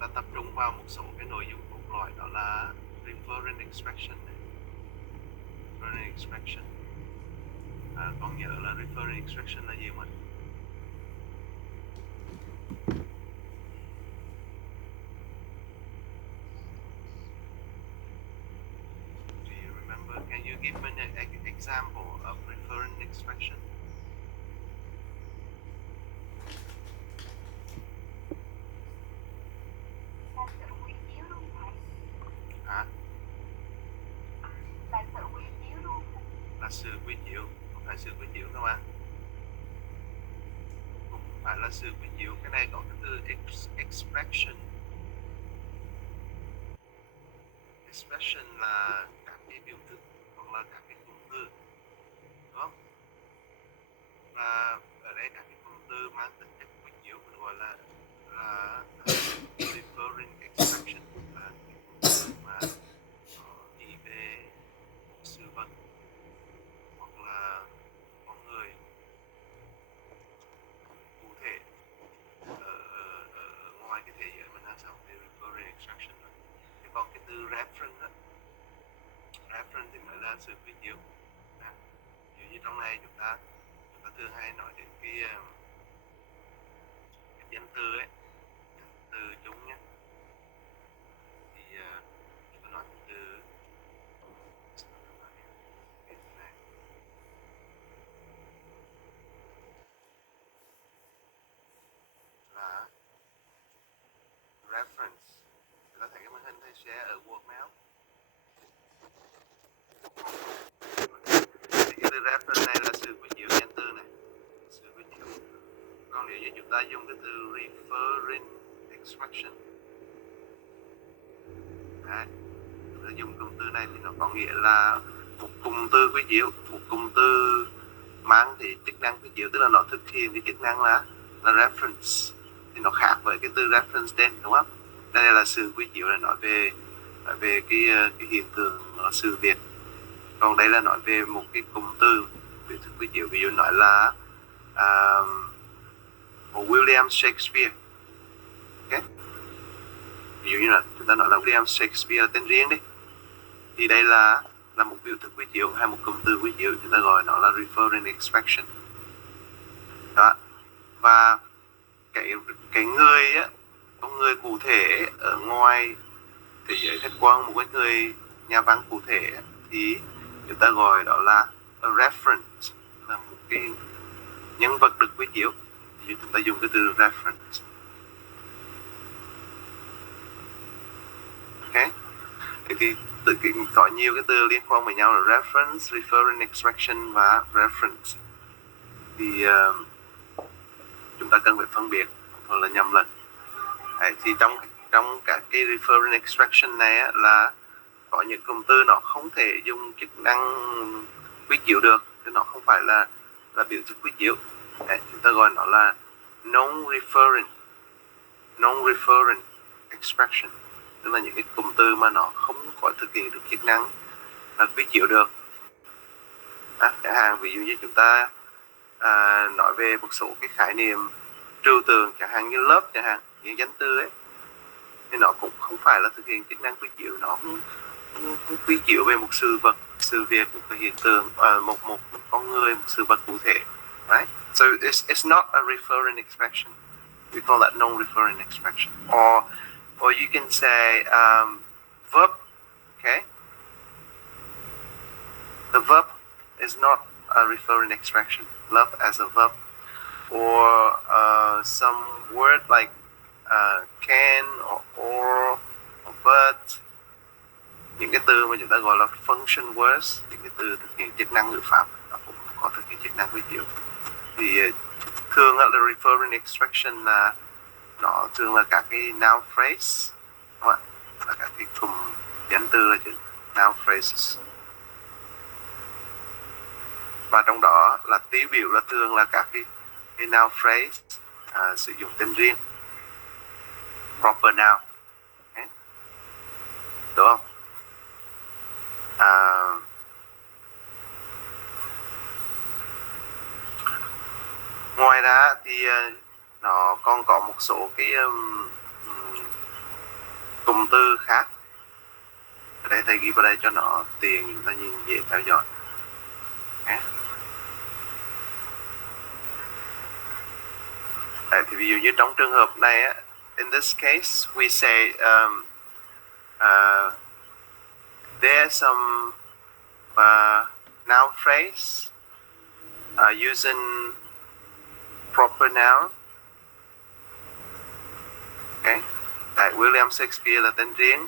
ta tập trung vào một số cái nội dung cốt lõi, đó là reference extraction này. Reference extraction, con nhớ là reference extraction là gì mình? Do you remember? Can you give me an example of reference extraction? Hả? Là sự quy chiếu, không phải sự quy chiếu đâu mà. Cũng không phải là sự quy chiếu, cái này có cái từ expression. Expression là các cái biểu thức hoặc là các cái cụm từ, đúng không? Và ở đây các cái cụm từ mang tính chất quy chiếu mình gọi là referring extraction, là cái cụm từ mà nó chỉ về một sự vật hoặc là con người cụ thể ở ngoài cái thế giới mình đang sống, thì referring extraction. Thì còn cái từ reference á, reference thì mới là sự quy chiếu. Ví dụ như trong này chúng ta thường hay nói đến cái danh từ ấy, từ chung nhé, thì chúng ta nói từ này là reference. Chúng ta thấy cái màn hình thầy share ở Word thì cái từ reference này là sự quy chiếu danh từ này, sự quy chiếu. Còn nếu như chúng ta dùng cái từ referring extraction, đấy, chúng ta dùng cụm từ này thì nó có nghĩa là một cụm từ quy chiếu, một cụm từ mang thì chức năng quy chiếu, tức là nó thực hiện cái chức năng là reference, thì nó khác với cái từ reference trên, đúng không? Đây là sự quy chiếu, là nói về cái hiện tượng, sự việc. Còn đây là nói về một cái cụm từ biểu thức quy chiếu. Ví dụ nói là William Shakespeare, okay? Ví dụ như là chúng ta nói là William Shakespeare tên riêng đi, thì đây là một biểu thức quy chiếu hay một cụm từ quy chiếu, chúng ta gọi nó là referring extraction. Đó. Và cái người á, con người cụ thể ở ngoài thế giới khách quan, một cái người nhà văn cụ thể á, thì chúng ta gọi đó là a reference, là một cái nhân vật được quy chiếu, thì chúng ta dùng cái từ reference. Ok, thì có nhiều cái từ liên quan với nhau là reference, referring extraction và reference. Thì chúng ta cần phải phân biệt, hoặc là nhầm lẫn. Đấy, thì trong các cái referring extraction này á, là có những cụm từ nó không thể dùng chức năng quy chiếu được, thì nó không phải là biểu thức quy chiếu. Đấy, chúng ta gọi nó là non-referring extraction, tức là những cái cụm từ mà nó không có thực hiện được chức năng là quy chiếu được. Chẳng hạn ví dụ như chúng ta nói về một số cái khái niệm trừu tượng, chẳng hạn như lớp, chẳng hạn những danh từ ấy, thì nó cũng không phải là thực hiện chức năng quy chiếu, nó không quy chiếu về một sự vật, sự việc, một hiện tượng, một con người, một sự vật cụ thể, right? So it's not a referring expression. We call that non-referring expression. Or you can say verb. Okay, the verb is not a referring expression. Love as a verb, or some word like can or but, những cái từ mà chúng ta gọi là function words, những cái từ thực hiện chức năng ngữ pháp, nó cũng có thực hiện chức năng quy chiếu. Thì thường là referring extraction là nó thường là các cái noun phrase, đúng không? Là các cái cụm danh từ, là chữ noun phrases. Và trong đó là tiêu biểu là thường là các cái noun phrase sử dụng tên riêng, proper noun. Okay. Đúng không? Ngoài ra thì nó còn có một số cái cụm từ khác. Để thầy ghi vào đây cho nó tiền chúng ta nhìn dễ theo dõi. Okay. Đấy, thì ví dụ như trong trường hợp này á, in this case we say there's some noun phrase using proper noun. Okay. Tại William Shakespeare là tên riêng.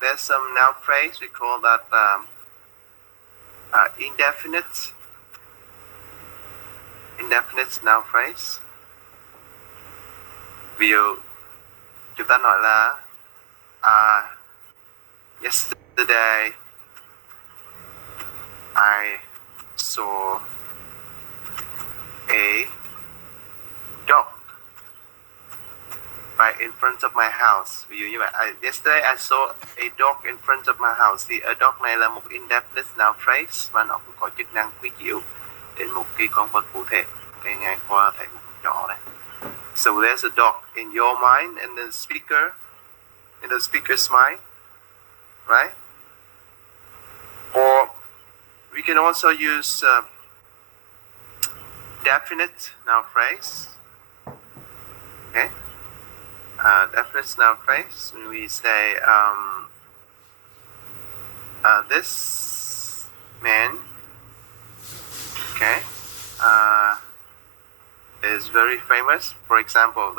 There's some noun phrase we call that indefinite noun phrase. Ví dụ chúng ta nói là yesterday I saw a dog right in front of my house. Ví dụ như vậy, yesterday I saw a dog in front of my house. Thì a dog này là một indefinite noun phrase và nó cũng có chức năng quy chiếu đến một cái con vật cụ thể. Cái ngang qua thấy một con chó này. So there's a dog in your mind and in the speaker's mind, right? Or we can also use definite noun phrase. Okay. Definite noun phrase. When we say this man, okay, is very famous. For example,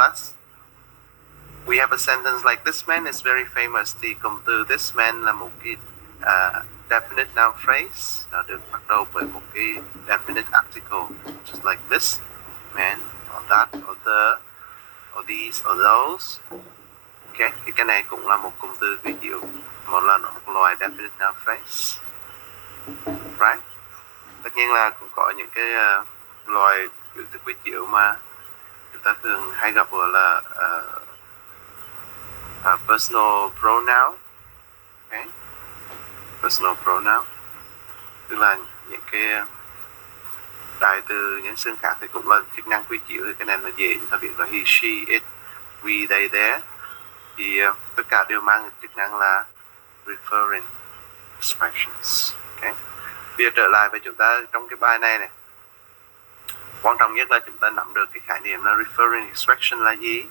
we have a sentence like this man is very famous. Thì cụm từ this man là một cái definite noun phrase, nó được bắt đầu bởi một cái definite article, just like this man, or that, or the, or these, or those. Okay, cái này cũng là một cụm từ quy chiếu, một loại definite noun phrase, right? Tất nhiên là cũng có những cái loại biểu thức quy chiếu mà chúng ta thường hay gặp gọi là personal pronoun. Okay. Personal pronoun tức là những cái đại từ nhân xưng khác thì cũng là chức năng quy chiếu. Thì cái này là dễ, chúng ta biết là he, she, it, we, they, there. Thì tất cả đều mang chức năng là referring expressions. Okay. Bây giờ trở lại với chúng ta trong cái bài này. Quan trọng nhất là chúng ta nắm được cái khái niệm là referring expression là gì.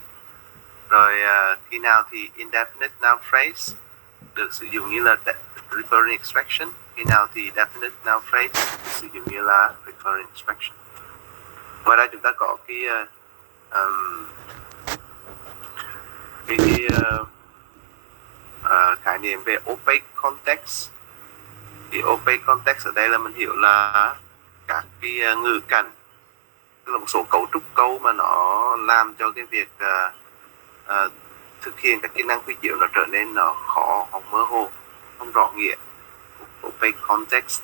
Rồi khi nào thì indefinite noun phrase được sử dụng như là referring expression, khi nào thì definite noun phrase được sử dụng như là referring expression. Ngoài ra chúng ta có cái khái niệm về opaque context. Thì opaque context ở đây là mình hiểu là các cái ngữ cảnh, tức là một số cấu trúc câu mà nó làm cho cái việc thực hiện các kỹ năng quy chiếu nó trở nên nó khó hoặc mơ hồ, không rõ nghĩa. Opaque context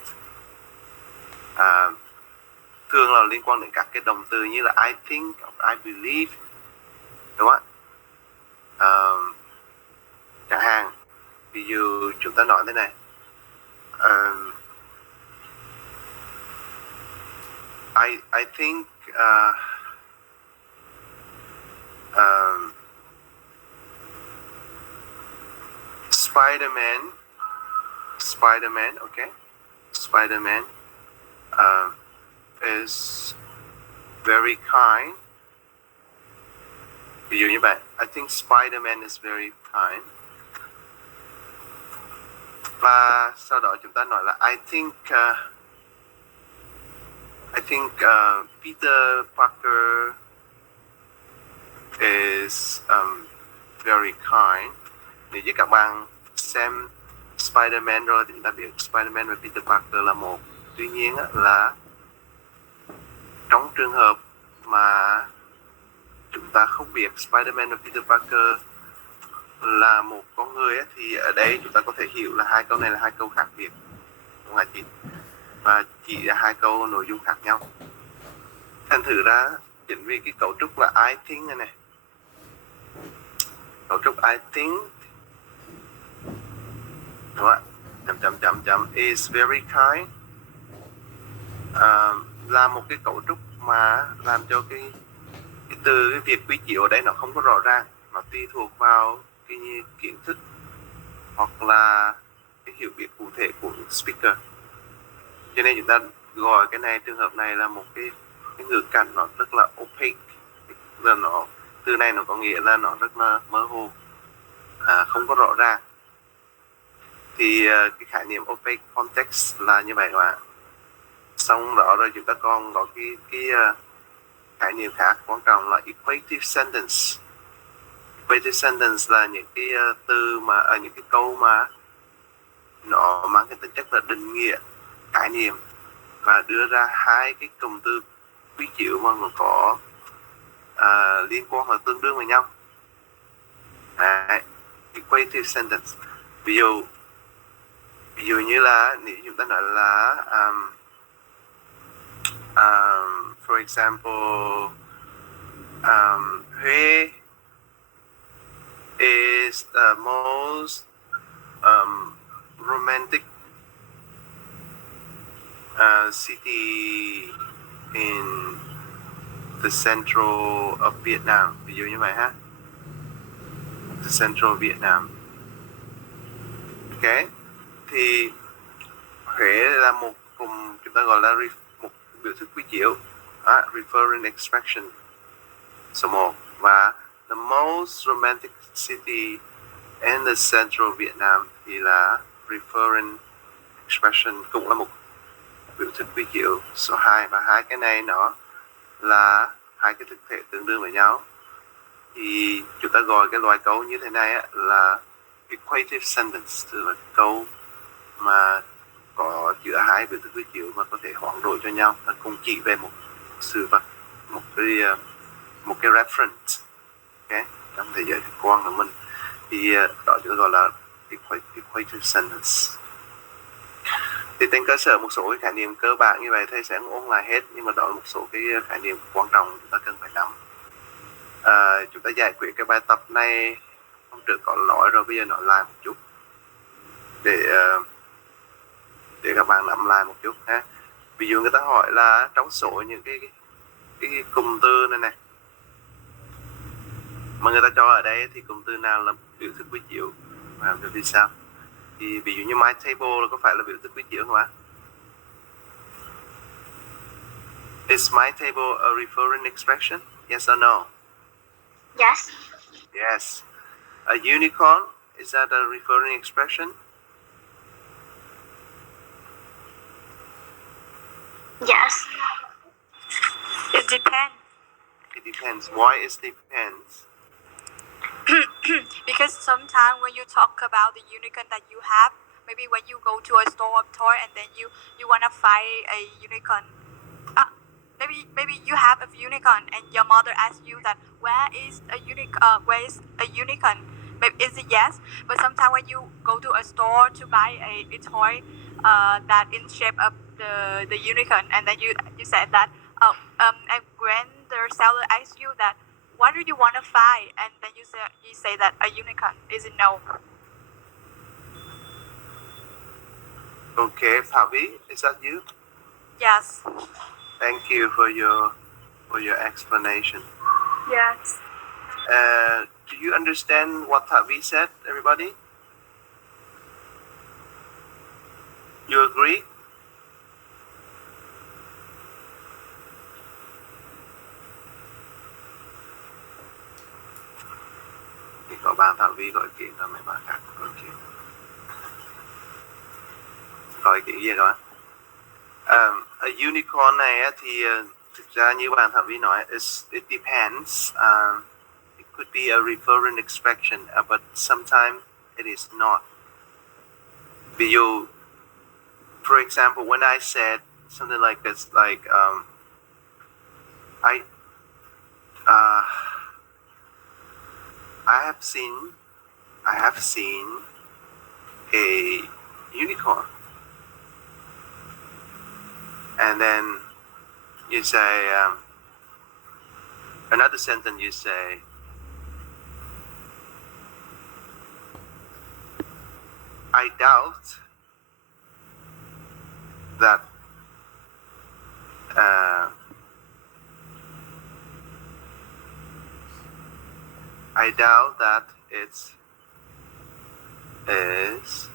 thường là liên quan đến các cái động từ như là I think, I believe, đúng không ạ? Chẳng hạn ví dụ chúng ta nói thế này, I think Spider-Man, okay, Spider-Man is very kind. Ví dụ như vậy, I think Spider-Man is very kind. Và sau đó chúng ta nói là I think Peter Parker is very kind. Nếu như các bạn xem Spider-Man rồi thì chúng ta biết Spider-Man và Peter Parker là một. Tuy nhiên là trong trường hợp mà chúng ta không biết Spider-Man và Peter Parker là một con người thì ở đây chúng ta có thể hiểu là hai câu này là hai câu khác biệt, đúng không chị? Và chỉ là hai câu nội dung khác nhau. Thành thử ra chính vì cái cấu trúc là I think này, cấu trúc I think, đúng không ạ? Is very kind là một cái cấu trúc mà làm cho cái từ cái việc quy chiếu ở đây nó không có rõ ràng, nó tùy thuộc vào cái kiến thức hoặc là cái hiểu biết cụ thể của speaker. Cho nên chúng ta gọi cái này, trường hợp này là một cái ngữ cảnh nó rất là opaque, là nó từ này nó có nghĩa là nó rất là mơ hồ, không có rõ ràng. Thì cái khái niệm opaque context là như vậy các bạn. Xong đó rồi chúng ta còn có cái khái niệm khác quan trọng là equative sentence. Equative sentence là những cái từ mà những cái câu mà nó mang cái tính chất là định nghĩa khái niệm và đưa ra hai cái cụm từ quy chiếu mà nó có liên quan hoặc tương đương với nhau. Đấy, equative sentence. Ví dụ như là nếu chúng ta nói là for example, Huế is the most romantic city in the central of Vietnam, ví dụ như vậy ha. The central Vietnam. Ok, thì Huế là một cùng chúng ta gọi là một biểu thức quy chiếu, referring expression số 1, và the most romantic city in the central Vietnam thì là referring expression, cũng là một biểu thức quy chiếu số 2. Và hai cái này nó là hai cái thực thể tương đương với nhau, thì chúng ta gọi cái loại câu như thế này là equative sentence, tức là câu mà có giữa hai biểu thức quy chiếu mà có thể hoán đổi cho nhau, là cùng chỉ về một sự vật, một cái reference, okay, trong thế giới thực quan của mình. Thì đó chúng ta gọi là equative sentence. Thì trên cơ sở một số cái khái niệm cơ bản như vậy thầy sẽ không ôn lại hết, nhưng mà đó là một số cái khái niệm quan trọng chúng ta cần phải nắm. Chúng ta giải quyết cái bài tập này hôm trước có nói rồi, bây giờ nói lại một chút để các bạn nắm lại một chút ha. Ví dụ người ta hỏi là trong số những cái cụm từ này mà người ta cho ở đây thì cụm từ nào là biểu thức quy chiếu, và vì sao? Thì ví dụ như my table là có phải là biểu thức quy chiếu không ạ? Is my table a referring expression? Yes or no? Yes. Yes. A unicorn, is that a referring expression? Yes. It depends. It depends. Why it depends? Because sometimes when you talk about the unicorn that you have, maybe when you go to a store of toy and then you wanna find a unicorn, maybe you have a unicorn and your mother asks you that where is a unicorn? Maybe is it yes? But sometimes when you go to a store to buy a toy that in shape of the unicorn, and then you said that and when the seller asks you that what do you want to buy, and then you say that a unicorn, is it no? Okay, Pavi, is that you? Yes. Thank you for your explanation. Yes. Do you understand what Pavi said, everybody? You agree? Thì có bạn Thảo Vi gọi kiện thôi, mấy bạn khác gọi kiện. Gọi kiện gì các bạn? A unicorn này thì thực ra như bạn Thảo Vi nói, it depends. It could be a referring expression, but sometimes it is not. Ví dụ, for example, when I said something like this, like I have seen a unicorn, and then you say another sentence. You say, I doubt that it's is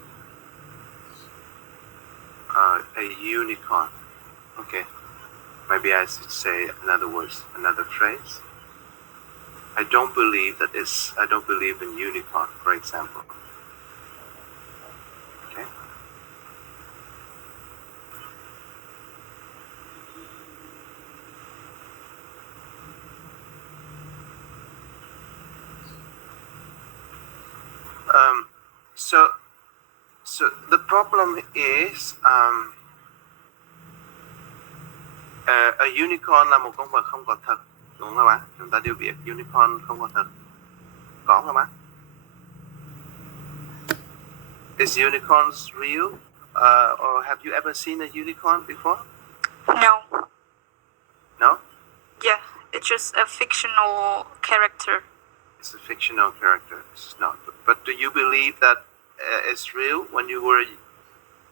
a unicorn. Okay, maybe I should say another words, another phrase. I don't believe in unicorn, for example. Okay. So the problem is a unicorn là một con vật không có thật, đúng không các bạn? Chúng ta đều biết unicorn không có thật, có không các bạn? Is unicorns real? Or have you ever seen a unicorn before? No. No? Yeah, it's just a fictional character. It's a fictional character. It's not. But do you believe that it's real when you were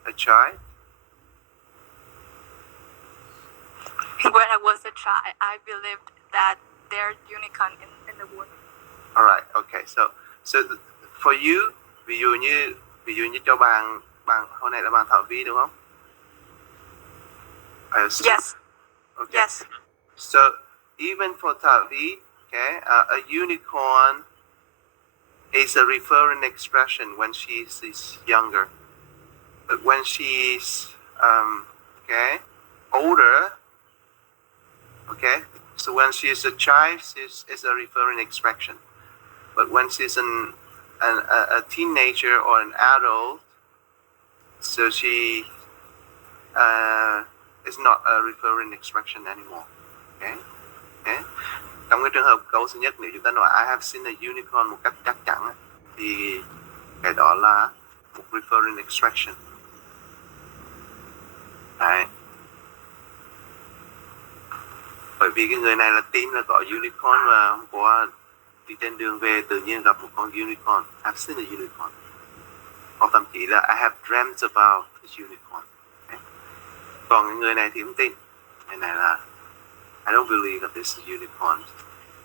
a child? When I was a child, I believed that there are unicorn in the world. All right. Okay. So for you, ví dụ như cho bạn hôm nay là bạn Thảo Vi đúng không? Yes. Okay. Yes. So even for Thảo Vi, okay, a unicorn is a referring expression when she is younger. But when she's older, okay, so when she's a child, it's a referring expression. But when she's a teenager or an adult, so she is not a referring expression anymore. Okay. Okay. Trong cái trường hợp câu thứ nhất, nếu chúng ta nói I have seen a unicorn một cách chắc chắn thì cái đó là một referring expression. Đấy. Bởi vì cái người này là tin là có unicorn và hôm qua đi trên đường về tự nhiên gặp một con unicorn. I've seen a unicorn. Hoặc thậm chí là I have dreamt about a unicorn. Okay. Còn cái người này thì không tin. Cái này là I don't believe that this is unicorn.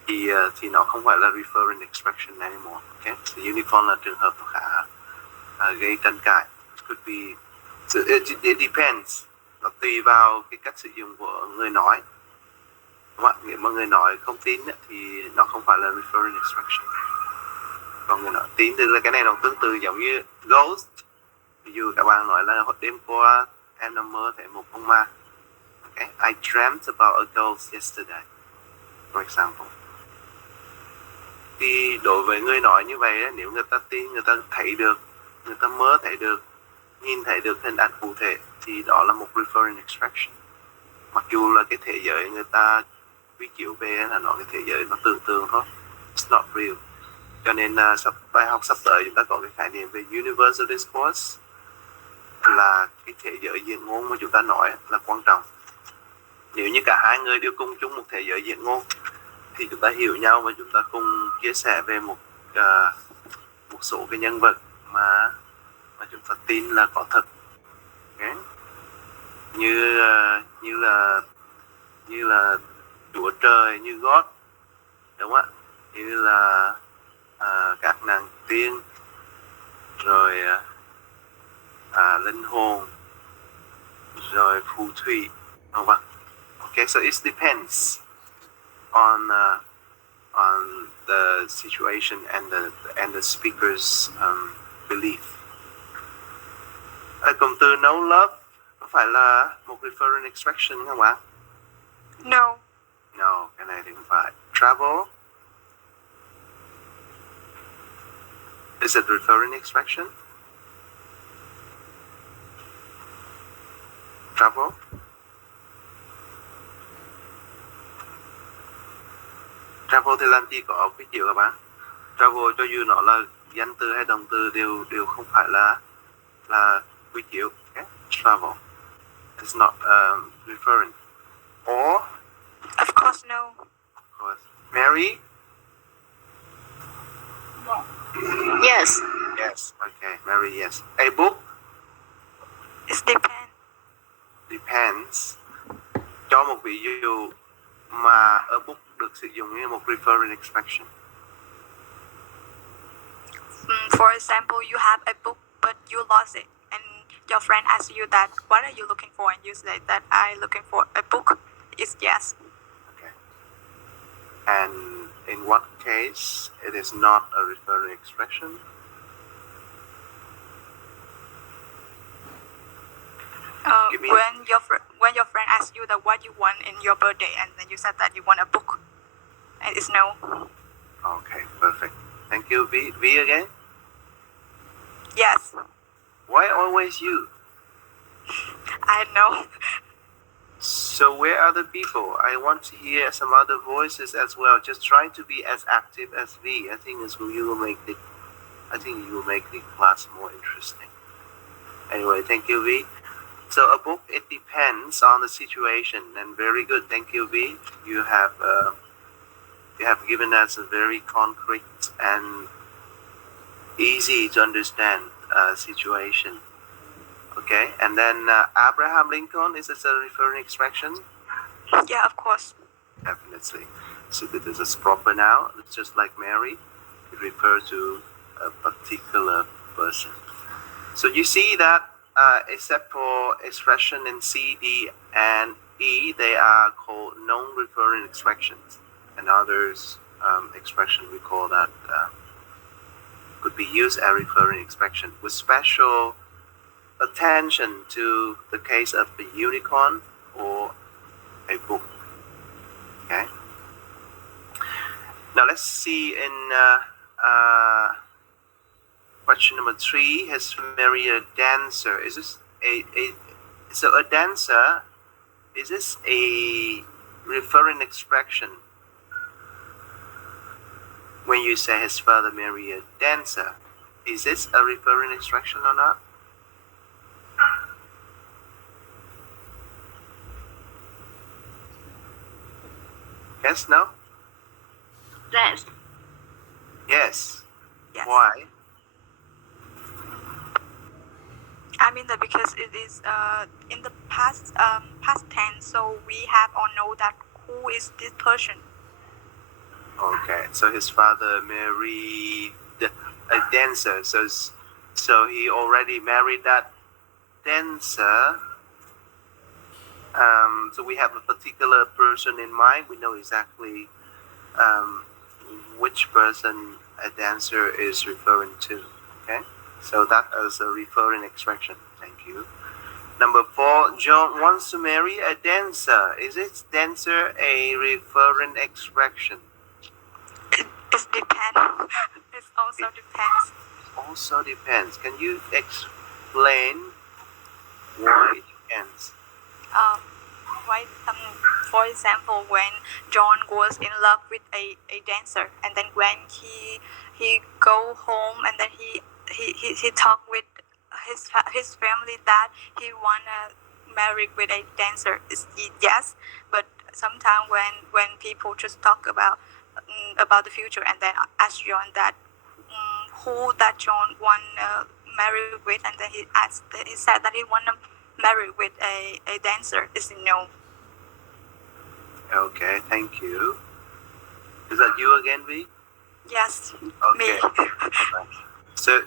Thì nó không phải là referring expression anymore. Okay? So unicorn là trường hợp khá gây tranh cãi. Could be, so it depends. Nó tùy vào cái cách sử dụng của người nói. Đúng không? Nếu mà người nói không tin thì nó không phải là referring expression. Còn người nói tin thì là cái này nó tương tự giống như ghost. Ví dụ các bạn nói là đêm qua em nằm mơ thấy một con ma. Okay? I dreamt about a ghost yesterday, for example. Thì đối với người nói như vậy, nếu người ta tin, người ta thấy được, người ta mơ thấy được, nhìn thấy được hình ảnh cụ thể, thì đó là một referring expression. Mặc dù là cái thế giới người ta ví chiếu về là nó cái thế giới nó tưởng tượng thôi, it's not real. Cho nên bài học sắp tới chúng ta có cái khái niệm về universal discourse, là cái thế giới diễn ngôn mà chúng ta nói là quan trọng. Nếu như cả hai người đều cùng chung một thế giới diễn ngôn thì chúng ta hiểu nhau và chúng ta cùng chia sẻ về một số cái nhân vật mà chúng ta tin là có thật. Okay. Như là Chúa Trời, như God, đúng không ạ? Như là các nàng tiên, rồi linh hồn, rồi phù thủy, vân vân. Okay, so it depends on the situation and the speaker's belief. Cụm từ no love có phải là một referring expression không ạ? No. No, cái này thì không phải. Travel is it referring expression? Travel. Travel thì làm gì có cái chịu các bạn? Travel cho dù nó là danh từ hay động từ đều không phải là quy chiếu. Okay? Travel. It's not referring. Or Of course, no. of course, marry. Yes. Yes. Okay, marry. Yes. A book. It depends. Depends. Cho một ví dụ mà a book được sử dụng như một referring expression. For example, you have a book but you lost it, and your friend asks you that what are you looking for, and you say that I looking for a book. Is yes. Okay. And in what case it is not a referring expression? When your friend asks you that what you want in your birthday, and then you said that you want a book, and it's no. Okay, perfect. Thank you. V again? Yes. Why always you? I know. So where are the people? I want to hear some other voices as well. Just try to be as active as V. I think you will make the class more interesting. Anyway, thank you, V. So a book, it depends on the situation, and very good. Thank you, V. You have given us a very concrete and easy to understand situation. Okay, and then Abraham Lincoln, is this a referring expression? Yeah, of course. Definitely. So this is proper now. It's just like Mary. It refers to a particular person. So you see that except for expression in C, D, and E, they are called non-referring expressions. And others expression we call that could be used as referring expression with special attention to the case of the unicorn or a book. Okay. Now let's see in question number 3. Has married a dancer? Is this so a dancer? Is this a referring expression? When you say his father married a dancer, is this a referring expression or not? Yes, no? Yes. Yes. Yes. Why? I mean that because it is in the past tense, so we have or know that who is this person. Okay, so his father married a dancer, so he already married that dancer. So we have a particular person in mind. We know exactly which person a dancer is referring to. Okay, so that is a referring expression. Thank you. Number 4, John wants to marry a dancer. Is it dancer a referring expression? It depends. It also depends. Also depends. Can you explain why it depends? Why? For example, when John goes in love with a dancer, and then when he go home, and then he talk with his family that he wanna marry with a dancer. Is yes, but sometimes when people just talk about the future, and then ask John that who that John wanna marry with, and then he said that he wanna marry with a dancer. Is no. Okay, thank you. Is that you again, V? Yes, Okay. me. So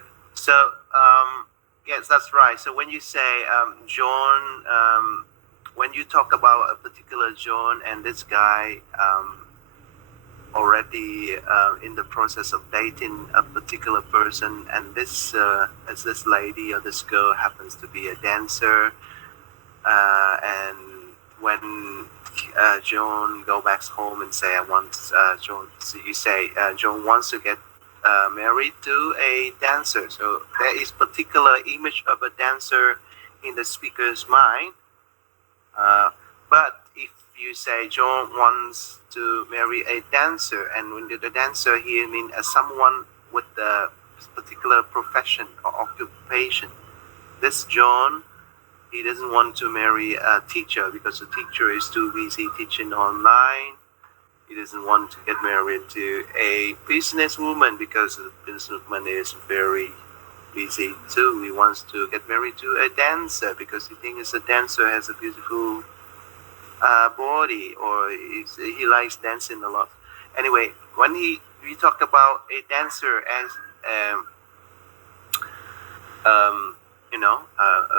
yes, that's right. So when you say John, when you talk about a particular John and this guy already in the process of dating a particular person, and this lady or this girl happens to be a dancer, and when John go back home and say, I want John, so you say John wants to get married to a dancer. So there is particular image of a dancer in the speaker's mind. But if you say John wants to marry a dancer, and when the dancer here means someone with a particular profession or occupation, this John, he doesn't want to marry a teacher because the teacher is too busy teaching online. He doesn't want to get married to a businesswoman because the businesswoman is very busy too. He wants to get married to a dancer because he thinks a dancer has a beautiful body, or he likes dancing a lot. Anyway, when we talk about a dancer as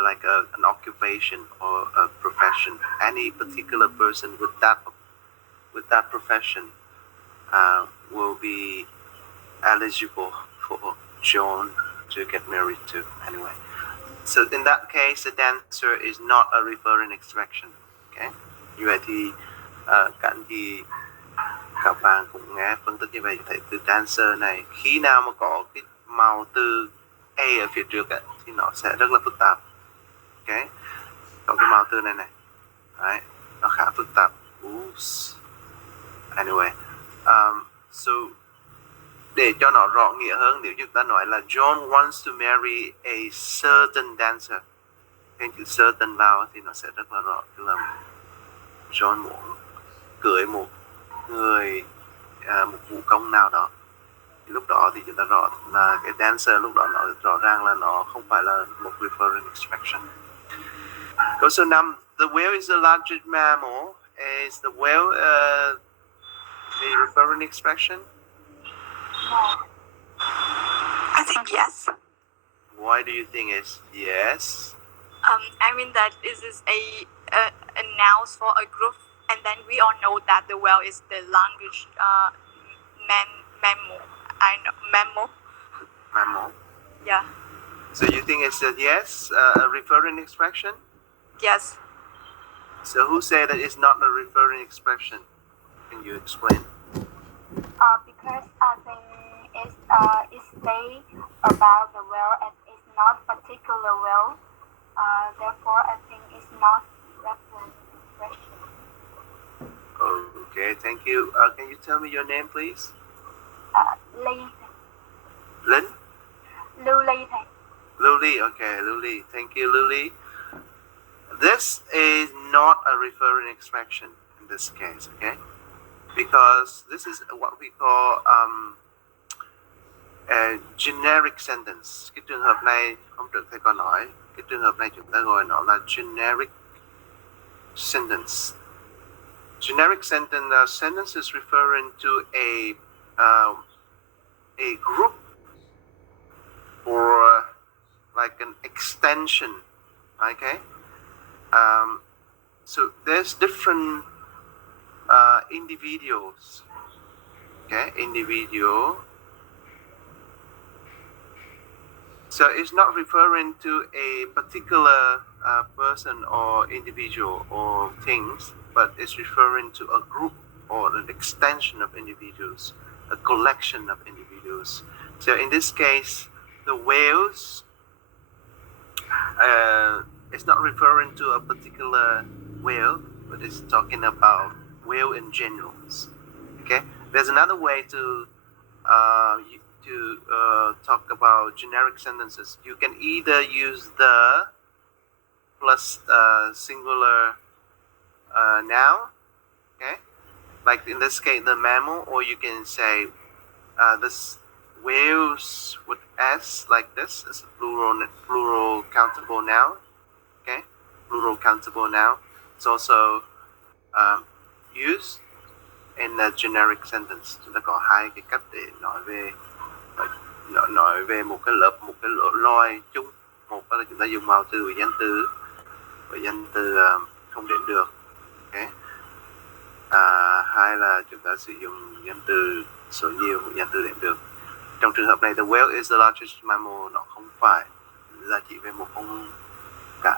like an occupation or a profession. Any particular person with that profession will be eligible for John to get married to. Anyway, so in that case, the dancer is not a referring extraction. Okay, như vậy thì các anh chị các bạn cũng nghe phân tích như vậy, thấy từ dancer này khi nào mà có cái màu từ a ở phía trước ấy, thì nó sẽ rất là phức tạp. Ok, có cái màu từ này này. Đấy, nó khá phức tạp. Oops. Anyway, so để cho nó rõ nghĩa hơn, nếu chúng ta nói là John wants to marry a certain dancer, thêm chữ certain vào thì nó sẽ rất là rõ, tức là John muốn cưới một người một vũ công nào đó. Thì lúc đó thì chúng ta rõ là cái dancer lúc đó nó rõ ràng là nó không phải là một referring extraction. Câu số 5, the whale is the largest mammal. Is the whale a referring extraction? No. I think yes. Why do you think it's yes? I mean that this is a noun for a group, and then we all know that the whale is the longest mammal. I know mammal. Mammal. Yeah. So you think it's a yes, a referring expression? Yes. So who said that it's not a referring expression? Can you explain? Because I think it's say about the whale and it's not particular whale. Therefore, I think it's not reference expression. Okay, thank you. Can you tell me your name, please? Ly. Lynn? Lưu Luli, okay, Luli. Thank you, Luli. This is not a referring expression in this case, okay? Because this is what we call a generic sentence. Cái trường hợp này, hôm trước thầy có nói, cái trường hợp này chúng ta gọi nó là generic sentence. Generic sentence, sentence is referring to a group or like an extension, okay? So there's different individuals, okay? Individual. So it's not referring to a particular person or individual or things, but it's referring to a group or an extension of individuals, a collection of individuals. So in this case, the whales, it's not referring to a particular whale, but it's talking about whale in general. Okay, there's another way to talk about generic sentences. You can either use the plus singular noun, okay, like in this case the mammal, or you can say this whales with s like this is a plural countable noun, okay, plural countable noun. It's also used in a generic sentence. Chúng ta có hai cái cách để nói về một cái loài chung. Một là chúng ta dùng màu từ và danh từ không đếm được, okay. Hai là chúng ta sử dụng danh từ số nhiều và danh từ đếm được. Trong trường hợp này, the whale is the largest mammal, nó không phải là chỉ về một con cả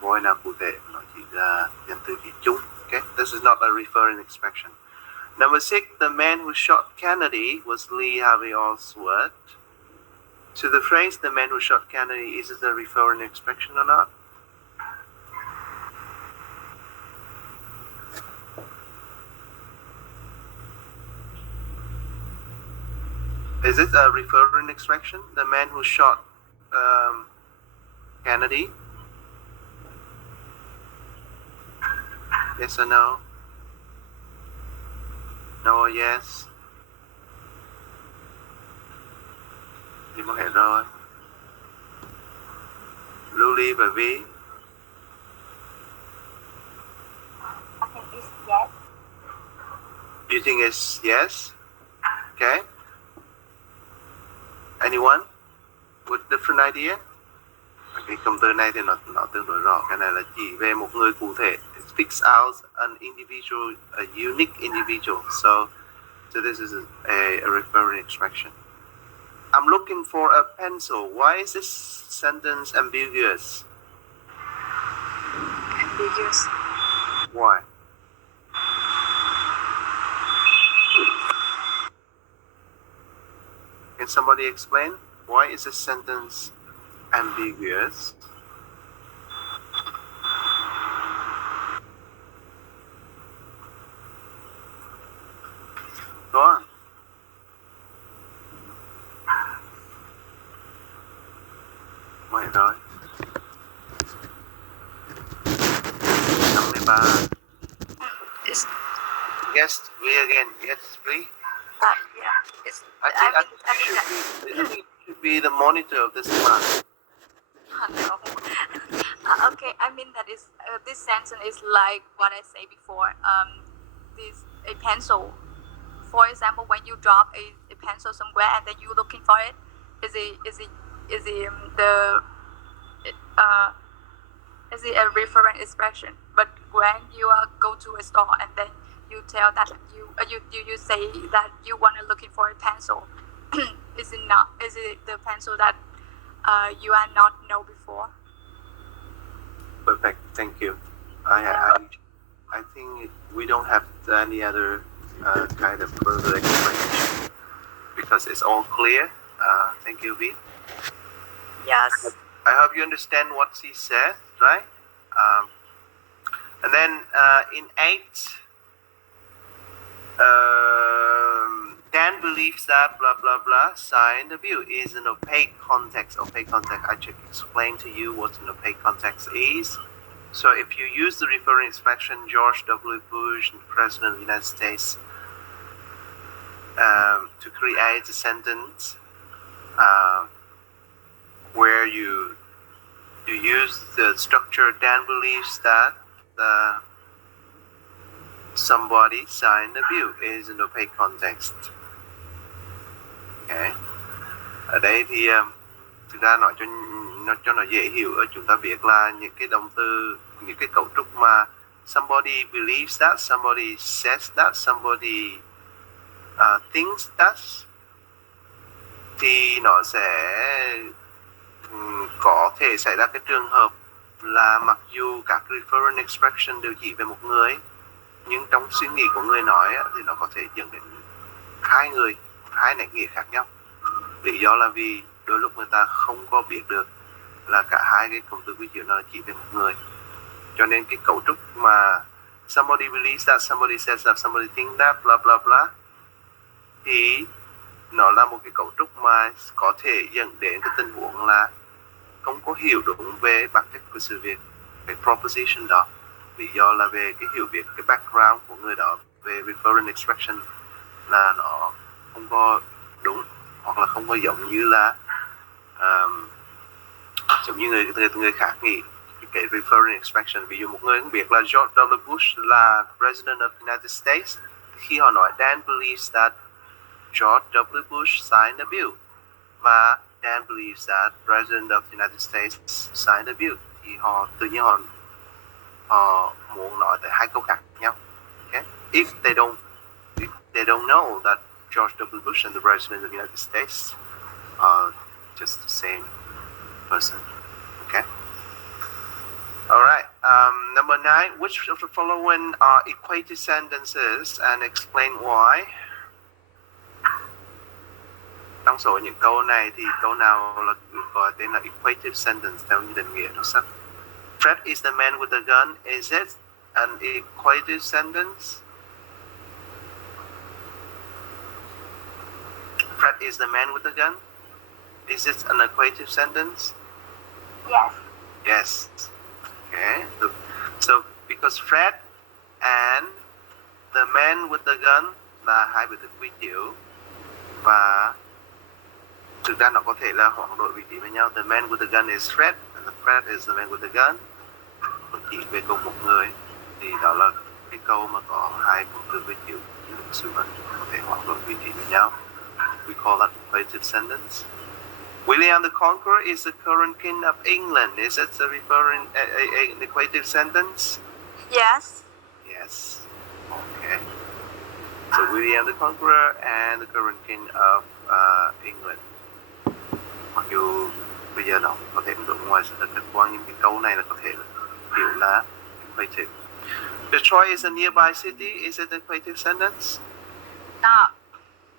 voi nào cụ thể, nó chỉ là danh từ chỉ chung. Okay, this is not a referring expression. Number 6, the man who shot Kennedy was Lee Harvey Oswald. So the phrase "the man who shot Kennedy," is it a referring expression or not? Is it a referring expression? The man who shot Kennedy? Yes or no? No or yes? Thì có hệ rồi. Luli và Vi. I think it's yes. You think it's yes? Okay. Anyone? with different idea. Cái cụm từ này thì nó tương đối rõ. Cái này là chỉ về một người cụ thể. It speaks out an individual, a unique individual. So this is a referring expression. I'm looking for a pencil. Why is this sentence ambiguous? Ambiguous. Why? Can somebody explain? Why is this sentence ambiguous? Go on. Mày rồi. 53. Yes, me again. Yes, please. Yeah. It's, I think it should be the monitor of this class. No. Okay, I mean that is this sentence is like what I say before. This a pencil. For example, when you drop a pencil somewhere and then you looking for it, is it a referent expression? But when you go to a store and then you tell that you say that you want to looking for a pencil, is it the pencil that you are not know before? Perfect. Thank you. I think we don't have any other kind of further explanation because it's all clear. Thank you, V. Yes. I hope you understand what she said, right? And then in 8, Dan believes that blah blah blah sign the view is an opaque context. Opaque context. I should explain to you what an opaque context is. So if you use the referring expression George W. Bush, President of the United States, to create a sentence where you use the structure, Dan believes that somebody signed the bill is an opaque context. Okay. Ở đây thì thực ra nói cho nó dễ hiểu, ở chúng ta biết là những cái động từ, những cái cấu trúc mà somebody believes that, somebody says that, somebody thinks that, thì nó sẽ có thể xảy ra cái trường hợp là mặc dù các referent expression đều chỉ về một người, nhưng trong suy nghĩ của người nói thì nó có thể dẫn đến hai nét nghĩa khác nhau. Lý do là vì đôi lúc người ta không có biết được là cả hai cái cụm từ quy chiếu nó chỉ về một người, cho nên cái cấu trúc mà somebody believes that, somebody says that, somebody thinks that, blah blah blah, thì nó là một cái cấu trúc mà có thể dẫn đến cái tình huống là không có hiểu đúng về bản chất của sự việc, cái proposition đó. Lý do là về cái hiểu biết, cái background của người đó về referent expression là nó không có đúng, hoặc là không có giống như là giống như người khác nghĩ cái referring expression. Ví dụ một người không biết là George W. Bush là President of the United States, khi họ nói Dan believes that George W. Bush signed a bill và Dan believes that President of the United States signed a bill, thì họ tự nhiên họ muốn nói tới hai câu khác nhau. Okay? If they don't know that George W. Bush and the President of the United States are just the same person. Okay. All right. Number 9. Which of the following are equated sentences and explain why? Trong số những câu này thì câu nào là gọi tên là equated sentence theo như định nghĩa trong sách? Fred is the man with the gun. Is it an equated sentence? Fred is the man with the gun. Is it an equative sentence? Yes. Yes. Okay. So because Fred and the man with the gun là hai biểu thức quy chiếu, và thực ra nó có thể là hoán đổi vị trí với nhau. The man with the gun is Fred and the Fred is the man with the gun. Còn chỉ về cùng một người thì đó là cái câu mà có hai cụm từ quy chiếu sự vật có thể hoán đổi vị trí với nhau. We call that equative sentence. William the Conqueror is the current king of England. Is it referring an equative sentence? Yes. Yes. Okay. So William the Conqueror and the current king of England. Mặc dù bây giờ nó có thể ứng dụng ngoài sự thật trực quan, nhưng cái câu này là có thể hiểu là equative. Detroit is a nearby city. Is it an equative sentence? No.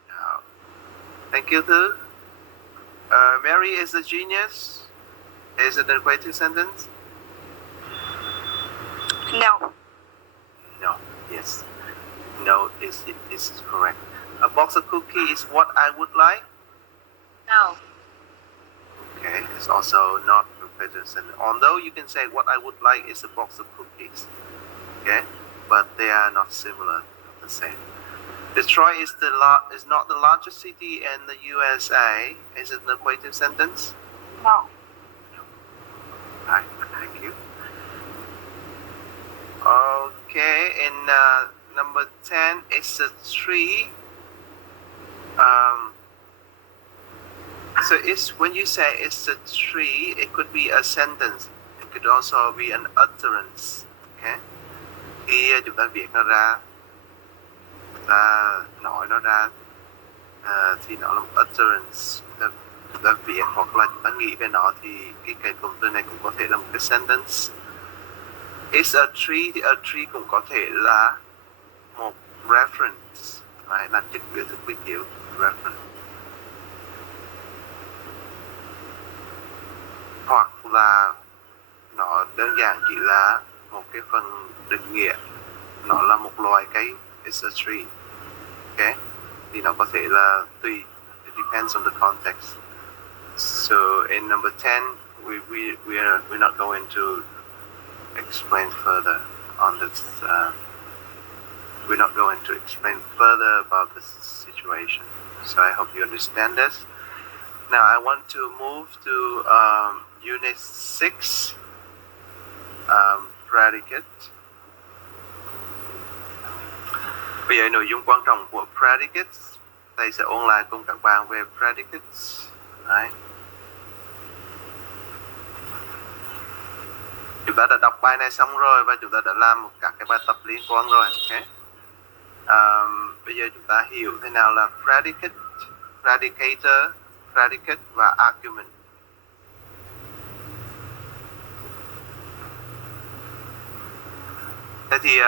No. Thank you, Thư. Mary is a genius. Is it an equative sentence? No. No. Yes. No is correct. A box of cookies is what I would like. No. Okay, it's also not equative sentence. Although you can say what I would like is a box of cookies. Okay, but they are not similar, not the same. Detroit is not the largest city in the USA. Is it an equative sentence? No. Right, thank you. Okay, in number 10, it's a tree. So it's when you say it's a tree, it could be a sentence. It could also be an utterance. Okay. Khi chúng ta viết nó ra, ta nói nó ra, thì nó là một utterance. Chúng ta viết hoặc là chúng ta nghĩ về nó thì cái cụm từ này cũng có thể là một cái sentence. It's a tree thì a tree cũng có thể là một reference. Đấy, là trực biểu thức quy chiếu reference. Hoặc là nó đơn giản chỉ là một cái phần định nghĩa, nó là một loài cây. It's a tree. Okay, thì nó có thể là tùy. It depends on the context. So in number 10, we're not going to explain further on this. We're not going to explain further about this situation. So I hope you understand this. Now I want to move to Unit 6, predicate. Bây giờ nội dung quan trọng của predicates, thầy sẽ ôn lại cùng các bạn về predicates. Đấy. Chúng ta đã đọc bài này xong rồi và chúng ta đã làm các cái bài tập liên quan rồi. Okay. Bây giờ chúng ta hiểu thế nào là predicate, predicator, predicate và argument. Thế thì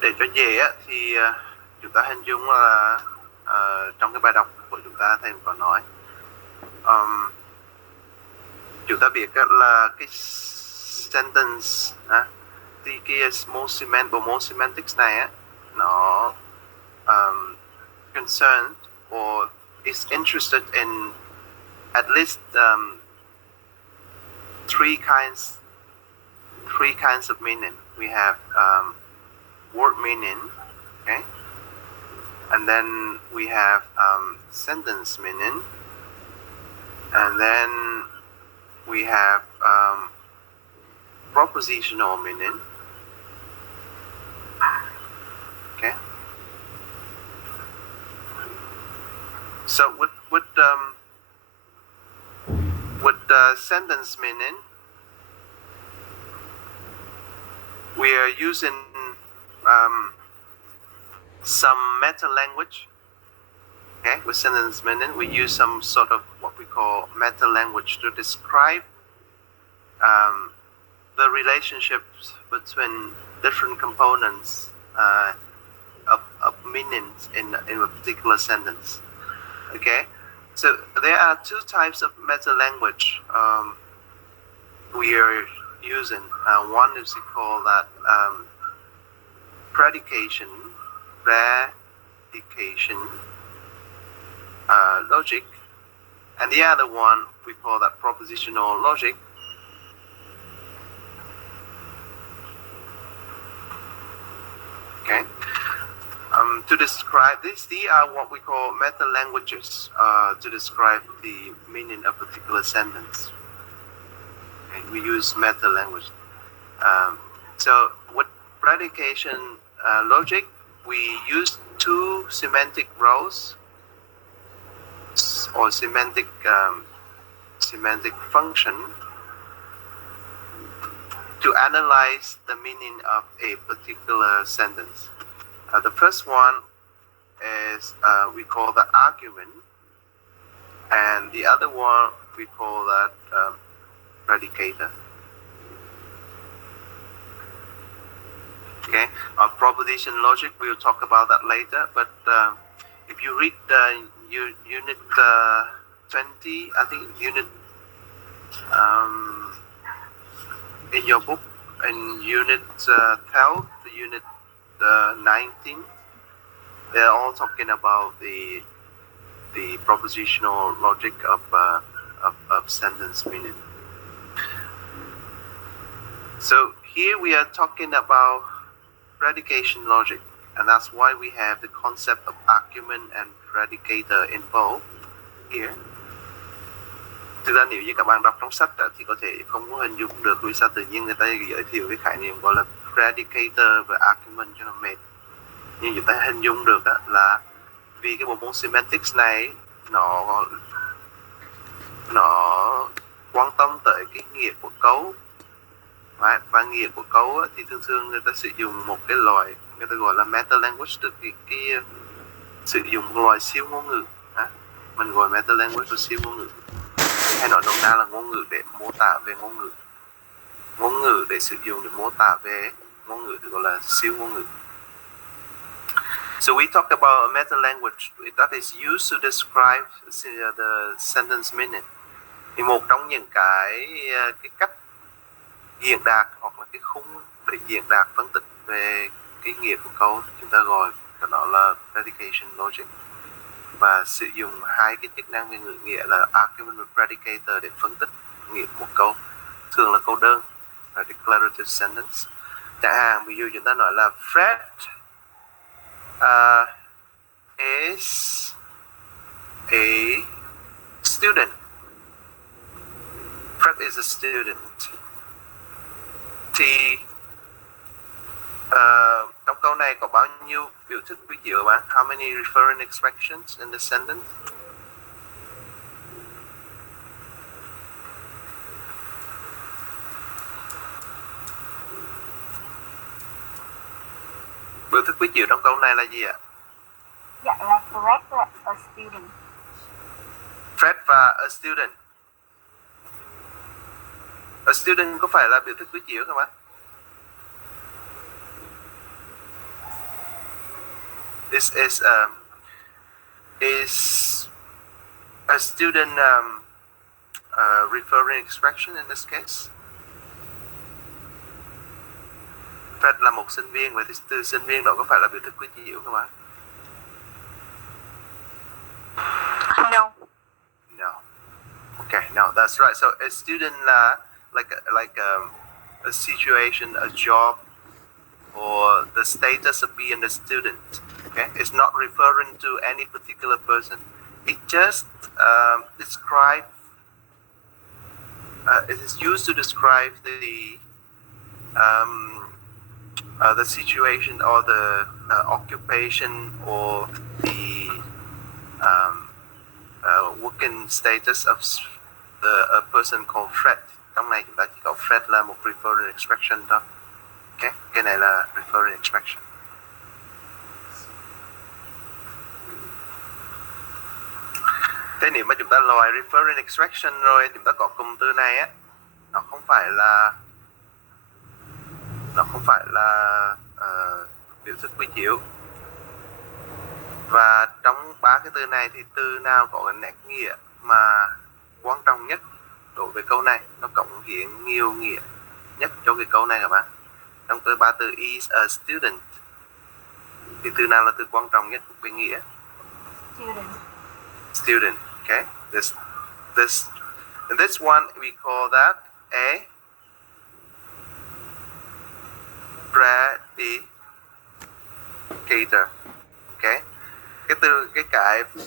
để cho dễ thì chúng ta hình dung là trong cái bài đọc của chúng ta thầy có nói chúng ta biết là cái sentence thì cái bộ semantics này nó concerned or is interested in at least three kinds of meaning. We have word meaning, okay, and then we have sentence meaning, and then we have propositional meaning. Okay. So with sentence meaning, we are using some meta language. Okay, with sentence meaning, we use some sort of what we call meta language to describe the relationships between different components of meanings in a particular sentence. Okay, so there are two types of meta language we are using. One is called that predication logic, and the other one we call that propositional logic. Okay. To describe this, these are what we call meta languages to describe the meaning of a particular sentence. Okay. We use meta language. So with predication logic, we use two semantic rows or semantic function to analyze the meaning of a particular sentence. The first one is we call that argument, and the other one we call that predicator. Okay, proposition logic, we'll talk about that later, but if you read unit 20, I think unit in your book, in unit 12, unit 19, they're all talking about the propositional logic of sentence meaning. So here we are talking about predication logic, and that's why we have the concept of argument and predicator involved here. Thực ra nếu như các bạn đọc trong sách thì có thể không có hình dung được vì sao tự nhiên người ta giới thiệu cái khái niệm gọi là predicator và argument cho nó mệt. Nhưng chúng ta hình dung được là vì cái bộ môn semantics này nó quan tâm tới cái nghĩa của cấu. Và nghĩa của cấu thì thường người ta sử dụng một cái loại người ta gọi là meta language, tức cái sử dụng một loại siêu ngôn ngữ. Mình gọi meta language là siêu ngôn ngữ, hay nói nôm na là ngôn ngữ để mô tả về ngôn ngữ. Ngôn ngữ để sử dụng để mô tả về ngôn ngữ thì gọi là siêu ngôn ngữ. So we talk about a meta language that is used to describe the sentence meaning. Thì một trong những cái cách diễn đạt hoặc là cái khung để diễn đạt phân tích về cái nghĩa của câu chúng ta gọi đó là predication logic, và sử dụng hai cái chức năng về ngữ nghĩa là argument và predicator để phân tích nghĩa của một câu, thường là câu đơn là declarative sentence. Chẳng hạn ví dụ chúng ta nói là Fred is a student. Fred is a student. Thì trong câu này có bao nhiêu biểu thức quy chiếu bạn? How many referring expressions in the sentence? Biểu thức quy chiếu trong câu này là gì ạ? Dạ là Fred và a student. Fred và a student. A student có phải là biểu thức quy chiếu không ạ? Is a student referring expression in this case? Fred là một sinh viên, vậy thì từ sinh viên đó có phải là biểu thức quy chiếu không ạ? No. No. Okay, no, that's right. So a student like a situation, a job, or the status of being a student. Okay, it's not referring to any particular person. It just describe. It is used to describe the situation or the occupation or the working status of a person called Fred. Trong này chúng ta chỉ có Fred là một referring expression thôi. Okay, cái này là referring expression. Thế nếu mà chúng ta loại referring expression rồi chúng ta có cụm từ này á, nó không phải là biểu thức quy chiếu. Và trong ba cái từ này thì từ nào có cái nét nghĩa mà quan trọng nhất đối với câu này, nó cống hiến nhiều nghĩa nhất cho cái câu này các bạn. Trong ba từ is a student thì từ nào là từ quan trọng nhất về nghĩa? Student. Okay. This one we call that a predicator. Okay. Cái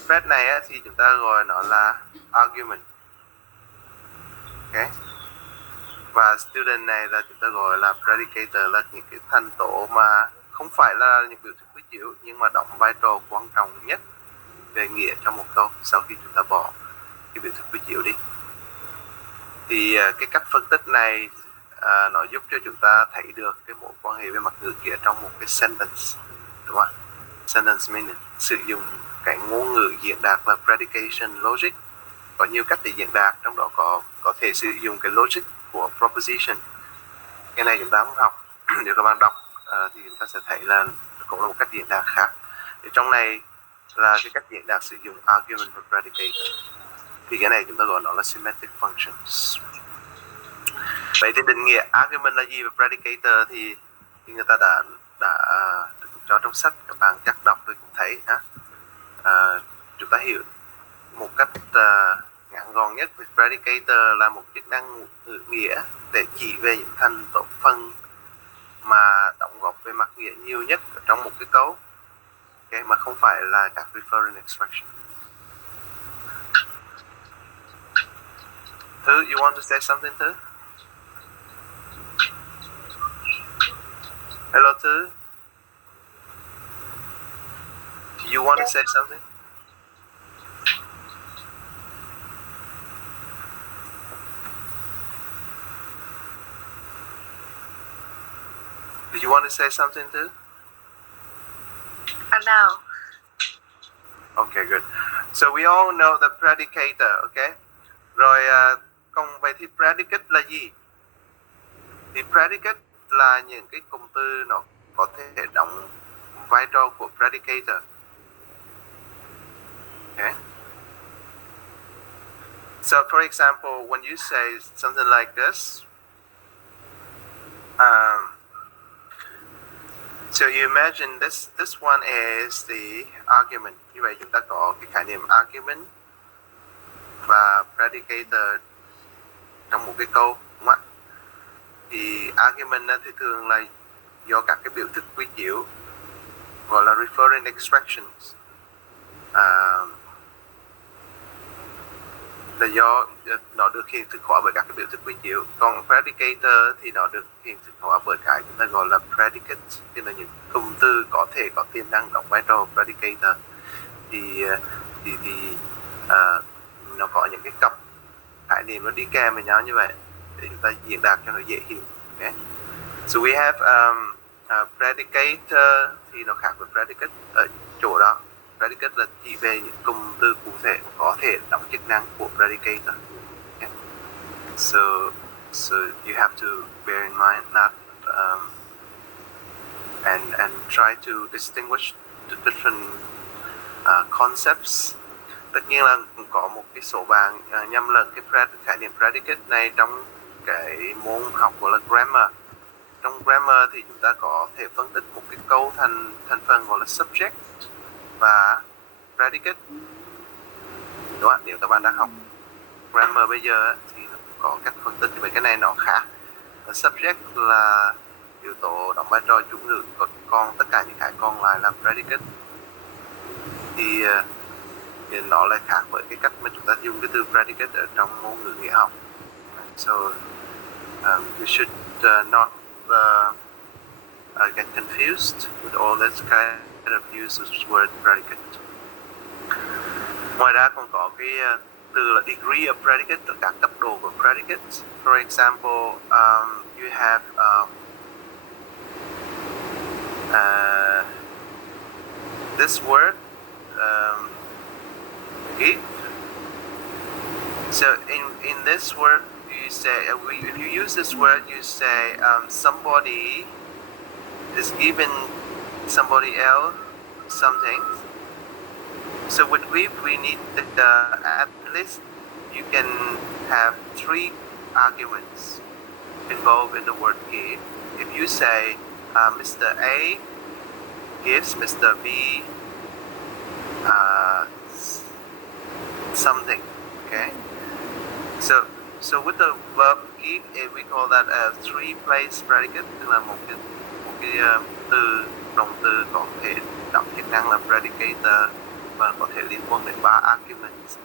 Fred này á, thì chúng ta gọi nó là argument. Okay. Và student này là chúng ta gọi là predicator, là những cái thành tố mà không phải là những biểu thức quy chiếu nhưng mà đóng vai trò quan trọng nhất về nghĩa trong một câu sau khi chúng ta bỏ cái biểu thức quy chiếu đi. Thì cái cách phân tích này nó giúp cho chúng ta thấy được cái mối quan hệ về mặt ngữ nghĩa trong một cái sentence, đúng không? Sentence meaning, sử dụng cái ngôn ngữ diễn đạt là predication logic. Có nhiều cách để diễn đạt, trong đó có thể sử dụng cái logic của proposition. Cái này chúng ta không học. Nếu các bạn đọc thì chúng ta sẽ thấy là cũng là một cách diễn đạt khác. Thì trong này là cái cách diễn đạt sử dụng argument và predicator. Thì cái này chúng ta gọi nó là semantic functions. Vậy thì định nghĩa argument là gì và predicator thì người ta đã cho trong sách, các bạn chắc đọc tôi cũng thấy chúng ta hiểu một cách ngắn gọn nhất. Predicator là một chức năng ngữ nghĩa để chỉ về những thành tố phân mà đóng góp về mặt nghĩa nhiều nhất trong một cái câu, okay, mà không phải là các referring expression. Thư, you want to say something, Thư? Hello, Thư. Do you want to say something? Do you want to say something, Thư? No. Okay, good. So we all know the predicator, okay? Rồi còn vậy thì predicate là gì? Thì predicate là những cái cụm từ nó có thể đóng vai trò của predicator. Okay? So for example, when you say something like this, so you imagine this one is the argument. Như vậy chúng ta có cái khái niệm argument và predicator trong một cái câu, đúng không ạ? Thì argument thì thường là do các cái biểu thức quy chiếu gọi là referring expressions, là do nó được hiện thực hóa bởi các cái biểu thức quy chiếu. Còn predicator thì nó được hiện thực hóa bởi cái chúng ta gọi là predicate, tức là những cụm từ có thể có tiềm năng đóng vai trò predicator. Thì nó có những cái cặp khái niệm nó đi kèm với nhau như vậy để chúng ta diễn đạt cho nó dễ hiểu. Okay? So we have predicator thì nó khác với predicate ở chỗ đó. Predicate là chỉ về những cụm từ cụ thể có thể đóng chức năng của predicator. Okay? So you have to bear in mind that and try to distinguish the different concepts. Tất nhiên là cũng có một cái số bạn nhầm lẫn cái khái niệm predicate này trong cái môn học gọi là grammar. Trong grammar thì chúng ta có thể phân tích một cái câu thành phần gọi là subject và predicate. Đúng không? Nếu các bạn đang học grammar bây giờ thì nó cũng có cách phân tích, về cái này nó khác. Subject là yếu tố đóng vai trò chủ ngữ, còn tất cả những cái còn lại là predicate. Thì nó lại khác với cái cách mà chúng ta dùng cái từ predicate ở trong ngôn ngữ nghĩa học. So we should not get confused with all this kind of use of this word predicate. Ngoài ra còn có cái từ là degree of predicate, là các cấp độ của predicate. For example, you have this word give. So in this word you say, if you use this word, you say somebody is giving somebody else something. So with give we need at least you can have 3 arguments involved in the word give. If you say Mr. A gives Mr. B something, okay? So with the verb give, we call that a 3-place predicate, tức là một cái từ động từ có thể đóng chức năng là predicator và có thể liên quan đến 3 arguments.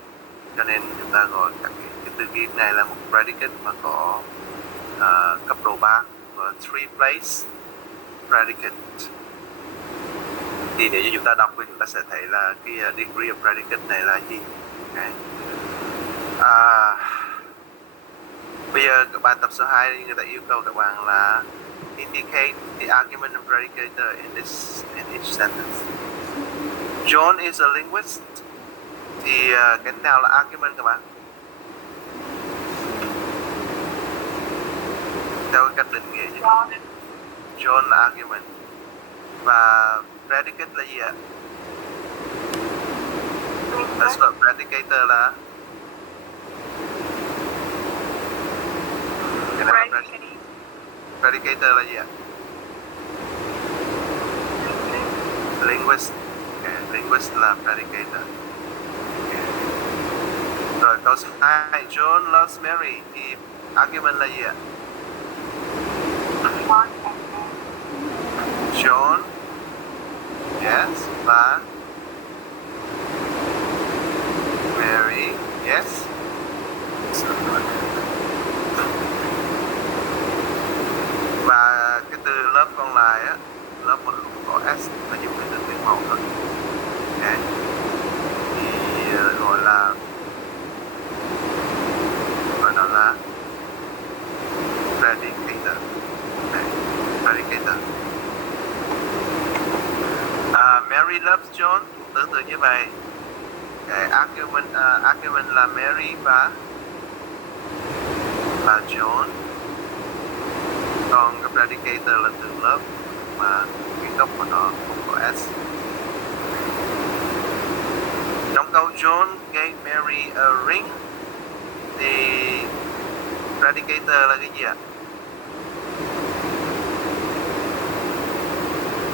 Cho nên chúng ta gọi các cái từ give này là một predicate mà có cấp độ 3, gọi là 3-place predicate. Thì nếu như chúng ta đọc thì chúng ta sẽ thấy là cái degree of predicate này là gì. Okay. Bây giờ các bài tập số 2 người ta yêu cầu các bạn là indicate the argument and predicator in each sentence. John is a linguist. Thì cái nào là argument các bạn? Theo cách định nghĩa như John là argument. Và predicate là gì ạ? That's what predicator là. Cái nào là predicator là gì ạ? Linguist. Okay. Linguist là predicator. Okay. Rồi câu số 2, John loves Mary. Thì argument là gì ạ? John, yes, và Mary, yes. Và cái từ love còn lại á, love mà không có s là dùng cái từ tiếng mẫu thôi. Okay. Thì gọi nó là predicator. Okay. Predicator. Mary loves John, tương tự như vậy. Cái argument là Mary và John. Còn cái predicator là từ love mà nguyên gốc của nó không có s. Trong câu John gave Mary a ring thì predicator là cái gì ạ?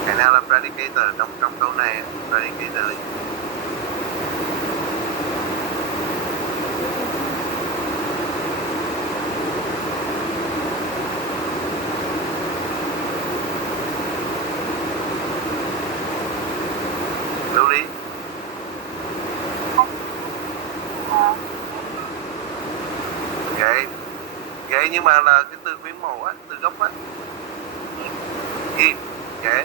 Cái nào là predicator trong câu này? Predicator là gì? Lưu Lý. Ghế nhưng mà là cái từ nguyên mẫu á, từ gốc á. Give. Okay.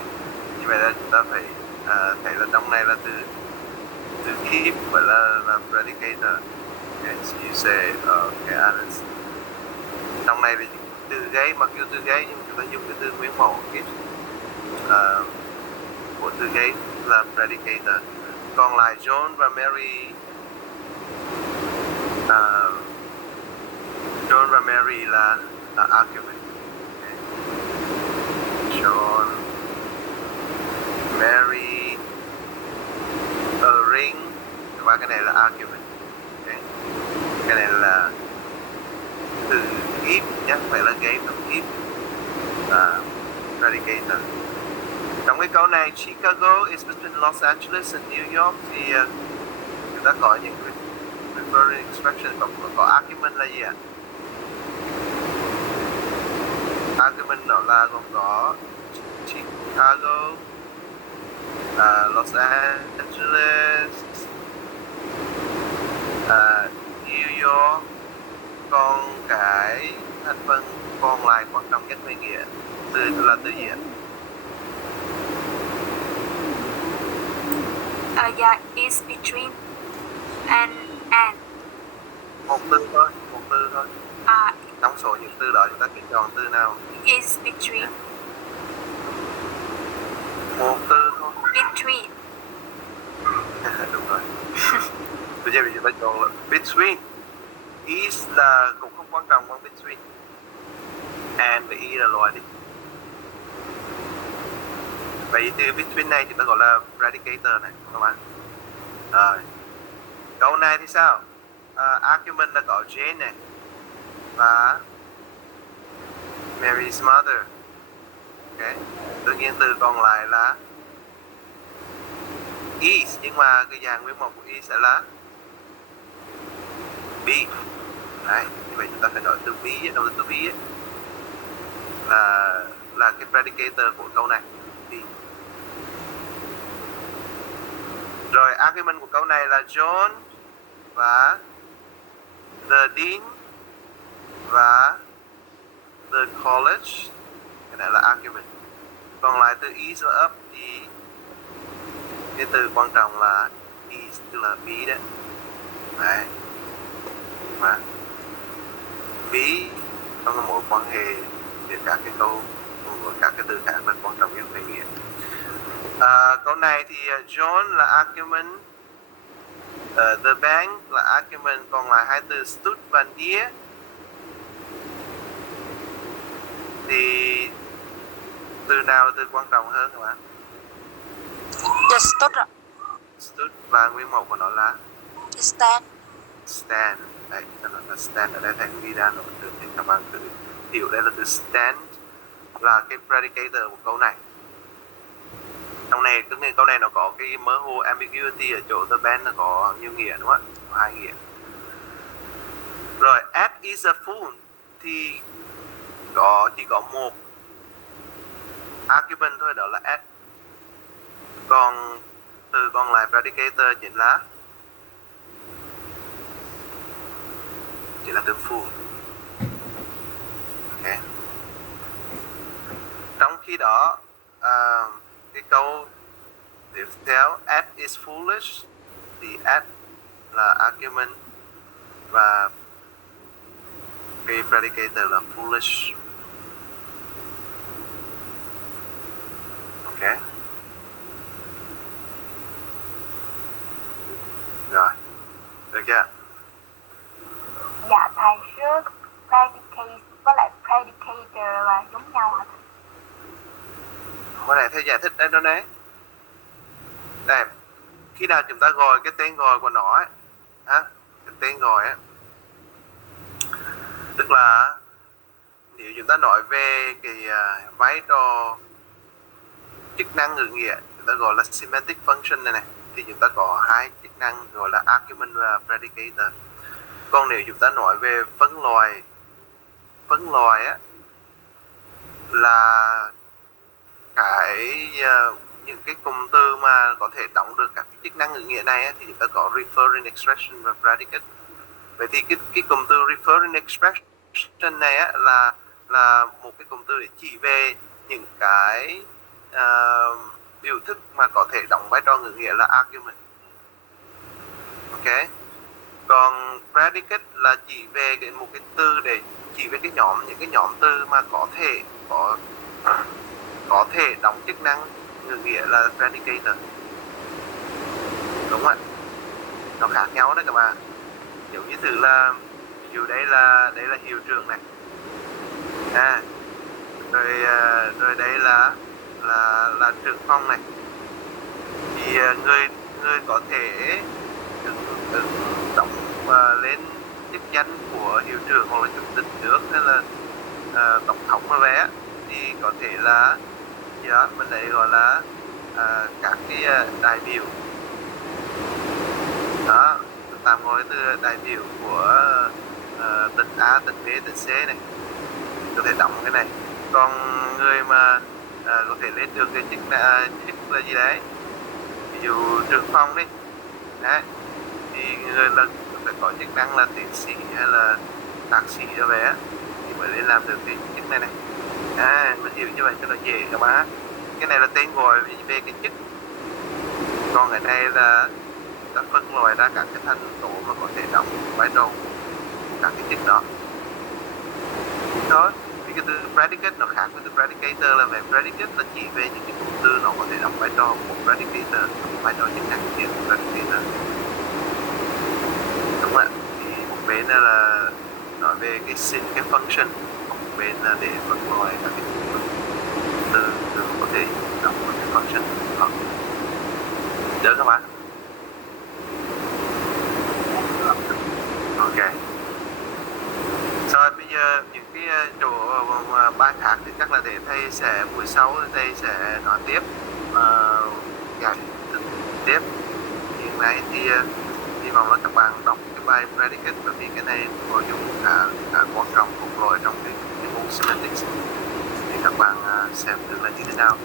Như vậy là chúng ta phải thấy là trong này là từ give phải là predicator. Okay, so you say okay, Alice. Trong này thì từ gáy, mặc dù từ gáy nhưng chúng ta dùng cái từ nguyên mẫu give của từ gáy là predicator. Còn lại John và Mary là argument. Okay. John, Mary, a ring, và cái này là argument. Okay. Cái này là từ if nhé, phải là game từ if là predicator. Trong cái câu này, Chicago is between Los Angeles and New York thì chúng ta có những referring expression có argument là gì ạ? Argument nó là gồm có Chicago, Los Angeles, New York. Còn cái thành phần còn lại quan trọng nhất về nghĩa là từ gì ạ? Yeah, is between and. Một từ thôi. Trong số những từ đó chúng ta chỉ chọn từ nào? Is between. Một từ thôi. Between. Đúng rồi. Bây giờ chúng ta chọn là between. Is là cũng không quan trọng bằng between. And và e là loại đi. Vậy từ between này chúng ta gọi là predicator này các bạn. Rồi. Câu này thì sao? Argument là có Jane này và Mary's mother. Okay. Tự nhiên từ còn lại là is, nhưng mà cái dạng nguyên mẫu của is sẽ là be. Đấy, như vậy chúng ta phải nói từ be, đầu từ be là cái predicator của câu này. Be. Rồi argument của câu này là John và the dean và the college. Cái này là argument. Còn lại từ is và up thì cái từ quan trọng là is, tức là be đấy. Đấy. Mà be trong mối quan hệ giữa các cái câu của các cái từ khác là quan trọng nhất về nghĩa. Câu này thì John là argument, the bank là argument, còn lại hai từ stood và near thì từ nào là từ quan trọng hơn các bạn? Yes, stood ạ. Stood và nguyên mẫu của nó là Stand. stand. Đấy, chúng ta nói là stand ở đây thành ghi ra rồi được, thì các bạn tự hiểu đây là từ stand là cái predicator của câu này. Trong này cái câu này nó có cái mơ hồ ambiguity ở chỗ the band nó có nhiều nghĩa đúng không ạ? Có hai nghĩa. Rồi Ed is a fool thì chỉ có một argument thôi, đó là Ed. Còn từ còn lại predicator chính là từ fool. Ok. Trong khi đó cái câu tiếp theo Ed is foolish thì Ed là argument và cái predicator là foolish. Ok. Rồi. Được chưa? Dạ thầy, trước predicate với lại predicator là giống nhau hả? Hồi này thầy giải thích đây đó đấy. Đây, khi nào chúng ta gọi cái tên gọi của nó ấy, cái tên gọi ấy, tức là nếu chúng ta nói về cái vai trò chức năng ngữ nghĩa, chúng ta gọi là semantic function này thì chúng ta có hai chức năng gọi là argument và predicator. Còn nếu chúng ta nói về phân loại á là những cái cụm từ mà có thể đóng được các chức năng ngữ nghĩa này á, thì chúng ta có referring expression và predicate. Vậy thì cái cụm từ referring expression này á, là một cái cụm từ để chỉ về những cái biểu thức mà có thể đóng vai trò ngữ nghĩa là argument. Ok. Còn predicate là chỉ về một cái từ để chỉ về những cái nhóm từ mà có thể đóng chức năng ngữ nghĩa là predicator. Đúng không ạ? Nó khác nhau đấy các bạn. Giống như từ là ví dụ đây là hiệu trưởng này. Rồi đây là trưởng phòng này. Thì người có thể đóng lên chức danh của hiệu trưởng hoặc là chủ tịch nước hay là tổng thống mà về thì có thể là mình đấy gọi là các cái đại biểu đó, tạm gọi từ đại biểu của tỉnh A, tỉnh B, tỉnh C này có thể đóng cái này. Còn người mà có thể lên được cái chức là gì đấy, ví dụ trưởng phòng đi đấy, thì người là phải có chức năng là tiến sĩ hay là thạc sĩ cho bé thì mới lên làm được cái chức này. Mình hiểu như vậy cho nó dễ các bạn. Cái này là tên gọi về cái chức, còn cái này là ta phân loại ra các cái thành tố mà có thể đóng vai trò các cái chức đó thôi. Vì cái từ predicate nó khác với từ predicator, là về predicate là chỉ về những cái cụm từ nó có thể đóng vai trò của predicator, vai trò chức năng của predicator. Đúng ạ. Thì một bên là nói về cái function, một bên là để phân loại các cái từ có thể đóng một cái function đó. Được các bạn? Ok. Rồi bây giờ những cái chỗ bài khác thì chắc là để thầy sẽ buổi sau thầy sẽ nói tiếp, giải thích tiếp. Hiện nay thì hy vọng là các bạn đọc cái bài predicate, bởi vì cái này nội dung khá quan trọng cốt lõi trong cái môn semantics, thì các bạn xem thử là như thế nào.